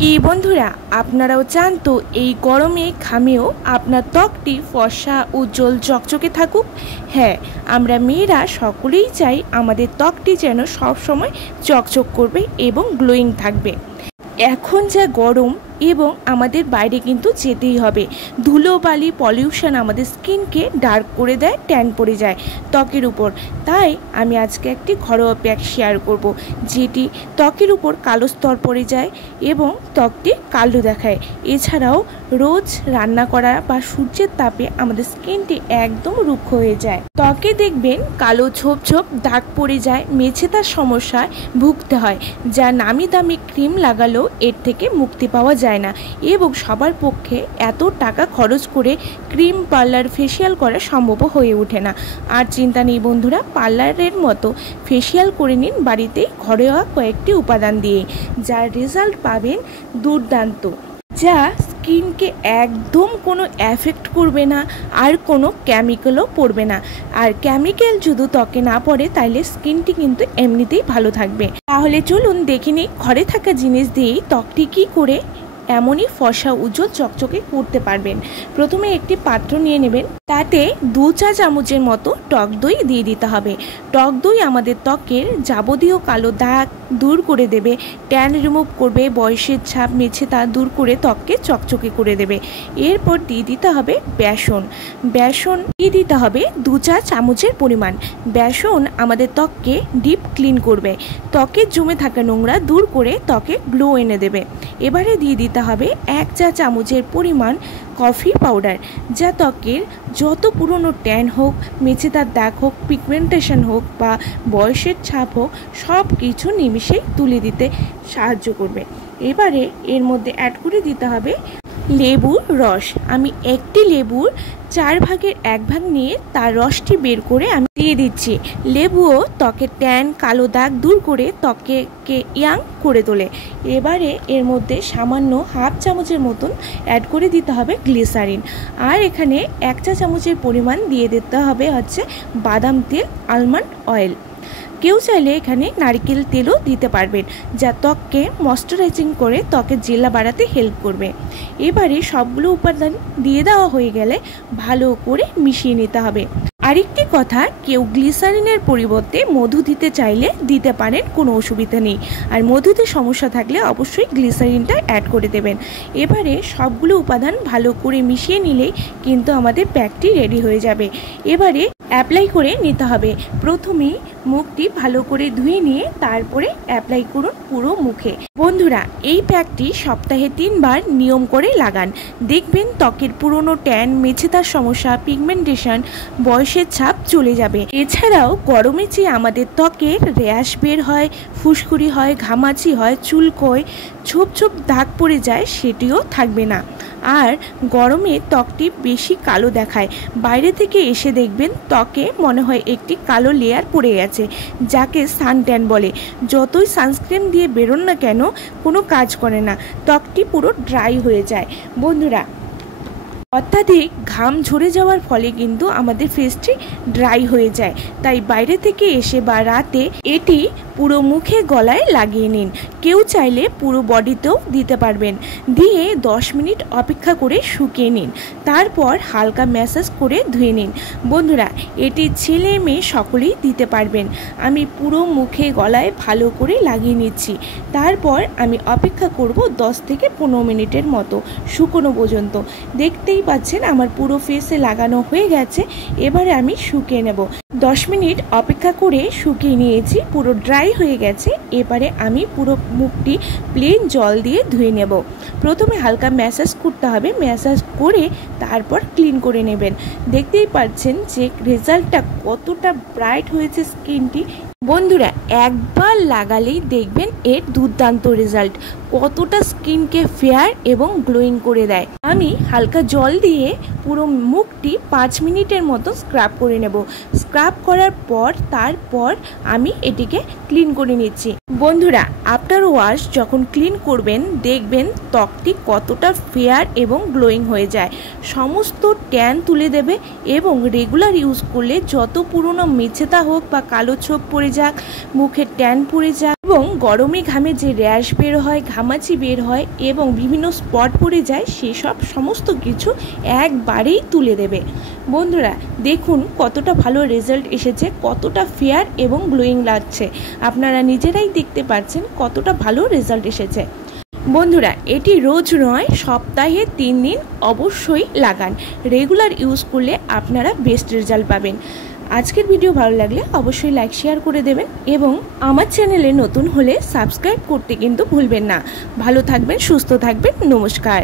কি বন্ধুরা, আপনারাও চান তো এই গরমে ঘামেও আপনার ত্বকটি ফর্সা উজ্জ্বল চকচকে থাকুক? হ্যাঁ, আমরা মেয়েরা সকলেই চাই আমাদের ত্বকটি যেন সবসময় চকচক করবে এবং গ্লোয়িং থাকবে। এখন যা গরম এবং আমাদের বাইরে কিন্তু যেতেই হবে। ধুলোবালি পলিউশন আমাদের স্কিনকে ডার্ক করে দেয়, ট্যান পড়ে যায় ত্বকের উপর। তাই আমি আজকে একটি ঘরোয়া প্যাক শেয়ার করব, যেটি ত্বকের উপর কালো স্তর পড়ে যায় এবং ত্বকটি কালো দেখায়। এছাড়াও রোজ রান্না করা বা সূর্যের তাপে আমাদের স্কিনটি একদম রুক্ষ হয়ে যায়। ত্বকে দেখবেন কালো ছোপ ছোপ দাগ পড়ে যায়, মেছেতার সমস্যায় ভুগতে হয়, যা নামি দামি ক্রিম লাগালেও এর থেকে মুক্তি পাওয়া যায় না এবং সবার পক্ষে এত টাকা খরচ করে ক্রিম পার্লার ফেসিয়াল করা সম্ভব হয়ে ওঠে না। আর চিন্তা নেই বন্ধুরা, পার্লারের মতো ফেসিয়াল করে নিন বাড়িতেই ঘরোয়া কয়েকটি উপাদান দিয়ে, যার রেজাল্ট পাবেন দুর্দান্ত, যা স্কিনকে একদম কোনো এফেক্ট করবে না আর কোনো কেমিক্যালও পড়বে না। আর কেমিক্যাল যদি ত্বকে না পড়ে তাইলে স্কিনটি কিন্তু এমনিতেই ভালো থাকবে। তাহলে চলুন দেখে নিই ঘরে থাকা জিনিস দিয়েই ত্বকটি কী করে এমনই ফর্সা উজ্জ্বল চকচকে করতে পারবেন। প্রথমে একটি পাত্র নিয়ে নেবেন, তাতে 2 চা চামচের মতো টক দই দিয়ে দিতে হবে। টক দই আমাদের ত্বকের যাবতীয় কালো দাগ দূর করে দেবে, ট্যান রিমুভ করবে, বয়সের ছাপ মেছেতা দূর করে ত্বককে চকচকে করে দেবে। এরপর দিয়ে দিতে হবে বেসন। বেসন দিয়ে দিতে হবে 2 চা চামচের পরিমাণ। বেসন আমাদের ত্বককে ডিপ ক্লিন করবে, ত্বকের জমে থাকা নোংরা দূর করে ত্বকে গ্লো এনে দেবে। এবারে দিয়ে দিতে হবে 1 চা চামচের পরিমাণ কফি পাউডার, যা ত্বকের যত পুরনো ট্যান হোক, মেছেতার দাগ হোক, পিগমেন্টেশন হোক বা বয়সের ছাপ হোক, সব কিছু নিমিষেই তুলে দিতে সাহায্য করবে। এবারে এর মধ্যে অ্যাড করে দিতে হবে লেবুর রস। আমি একটি লেবুর 4 ভাগের 1 ভাগ নিয়ে তার রসটি বের করে আমি দিয়ে দিচ্ছি। লেবুও ত্বকের ট্যান কালো দাগ দূর করে ত্বককে ইয়াং করে তোলে। এবারে এর মধ্যে সামান্য 1/2 চামচের মতন অ্যাড করে দিতে হবে গ্লিসারিন। আর এখানে 1 চা চামচের পরিমাণ দিয়ে দিতে হবে হচ্ছে বাদাম তেল, আলমন্ড অয়েল। কেউ চাইলে এখানে নারকেল তেলও দিতে পারবেন, যা ত্বককে ময়শ্চারাইজিং করে ত্বকের জেলা বাড়াতে হেল্প করবে। এবারে সবগুলো উপাদান দিয়ে দেওয়া হয়ে গেলে ভালো করে মিশিয়ে নিতে হবে। আরেকটি কথা, কেউ গ্লিসারিনের পরিবর্তে মধু দিতে চাইলে দিতে পারেন, কোনো অসুবিধা নেই। আর মধুতে সমস্যা থাকলে অবশ্যই গ্লিসারিনটা অ্যাড করে দেবেন। এবারে সবগুলো উপাদান ভালো করে মিশিয়ে নিলেই কিন্তু আমাদের প্যাকটি রেডি হয়ে যাবে। এবারে অ্যাপ্লাই করে নিতে হবে। প্রথমেই মুখটি ভালো করে ধুয়ে নিয়ে তারপরে অ্যাপ্লাই করুন পুরো মুখে। বন্ধুরা, এই প্যাকটি সপ্তাহে 3 বার নিয়ম করে লাগান, দেখবেন ত্বকের পুরনো ট্যান, মেছেতার সমস্যা, পিগমেন্টেশন, বয়সের ছাপ চলে যাবে। এছাড়াও গরমে যে আমাদের ত্বকের র্যাশ বের হয়, ফুসকুড়ি হয়, ঘামাচি হয়, চুলকোয়, ছোপ ছোপ দাগ পড়ে যায়, সেটিও থাকবে না। আর গরমে ত্বকটি বেশি কালো দেখায়, বাইরে থেকে এসে দেখবেন ত্বকে মনে হয় একটি কালো লেয়ার পড়ে গেছে, যাকে সানট্যান বলে। যতই সানস্ক্রিন দিয়ে বেরোন না কেন, কোনো কাজ করে না, ত্বকটি পুরো ড্রাই হয়ে যায়। বন্ধুরা, অত্যাধিক ঘাম ঝরে যাওয়ার ফলে কিন্তু আমাদের ফেসটি ড্রাই হয়ে যায়। তাই বাইরে থেকে এসে বা রাতে এটি পুরো মুখে গলায় লাগিয়ে নিন। কেউ চাইলে পুরো বডিতেও দিতে পারবেন। দিয়ে 10 মিনিট অপেক্ষা করে শুকিয়ে নিন, তারপর হালকা ম্যাসাজ করে ধুয়ে নিন। বন্ধুরা, এটি ছেলে মেয়ে সকলেই দিতে পারবেন। আমি পুরো মুখে গলায় ভালো করে লাগিয়ে নিচ্ছি, তারপর আমি অপেক্ষা করব 10 থেকে 15 মিনিটের মতো শুকনো পর্যন্ত। দেখতেই পাচ্ছেন আমার পুরো ফেসে লাগানো হয়ে গেছে। এবারে আমি শুকিয়ে নেব। 10 মিনিট অপেক্ষা করে শুকিয়ে নিয়েছি, পুরো ড্রাই হয়ে গেছে। এবারে আমি পুরো মুখটি প্লেন জল দিয়ে ধুয়ে নেব। প্রথমে হালকা ম্যাসাজ করতে হবে, ম্যাসাজ করে তারপর ক্লিন করে নেবেন। দেখতেই পাচ্ছেন যে রেজাল্টটা কতটা ব্রাইট হয়েছে স্কিনটি। বন্ধুরা, একবার লাগালেই দেখবেন এর দুর্দান্ত রেজাল্ট, কতটা স্কিনকে ফেয়ার এবং গ্লোয়িং করে দেয়। আমি হালকা জল দিয়ে পুরো মুখটি 5 মিনিটের মতো স্ক্রাব করে নেব। স্ক্রাব করার পর তারপর আমি এটিকে ক্লিন করে নিচ্ছি। বন্ধুরা, আফটার ওয়াশ যখন ক্লিন করবেন দেখবেন ত্বকটি কতটা ফেয়ার এবং গ্লোয়িং হয়ে যায়, সমস্ত ট্যান তুলে দেবে এবং রেগুলার ইউজ করলে যত পুরনো মেছেতা হোক বা কালো ছোপ পড়ে যাক, মুখের ট্যান পড়ে যাক, এবং গরমে ঘামে যে র্যাশ বের হয়, ঘামাচি বের হয় এবং বিভিন্ন স্পট পড়ে যায়, সেসব সমস্ত কিছু একবারেই তুলে দেবে। বন্ধুরা দেখুন কতটা ভালো রেজাল্ট এসেছে, কতটা ফেয়ার এবং গ্লোয়িং লাগছে। আপনারা নিজেরাই দেখতে পাচ্ছেন কতটা ভালো রেজাল্ট এসেছে। বন্ধুরা এটি রোজ নয়, সপ্তাহে 3 দিন অবশ্যই লাগান। রেগুলার ইউজ করলে আপনারা বেস্ট রেজাল্ট পাবেন। আজকের ভিডিও ভালো লাগলে অবশ্যই লাইক শেয়ার করে দেবেন এবং আমার চ্যানেলে নতুন হলে সাবস্ক্রাইব করতে কিন্তু ভুলবেন না। ভালো থাকবেন, সুস্থ থাকবেন, নমস্কার।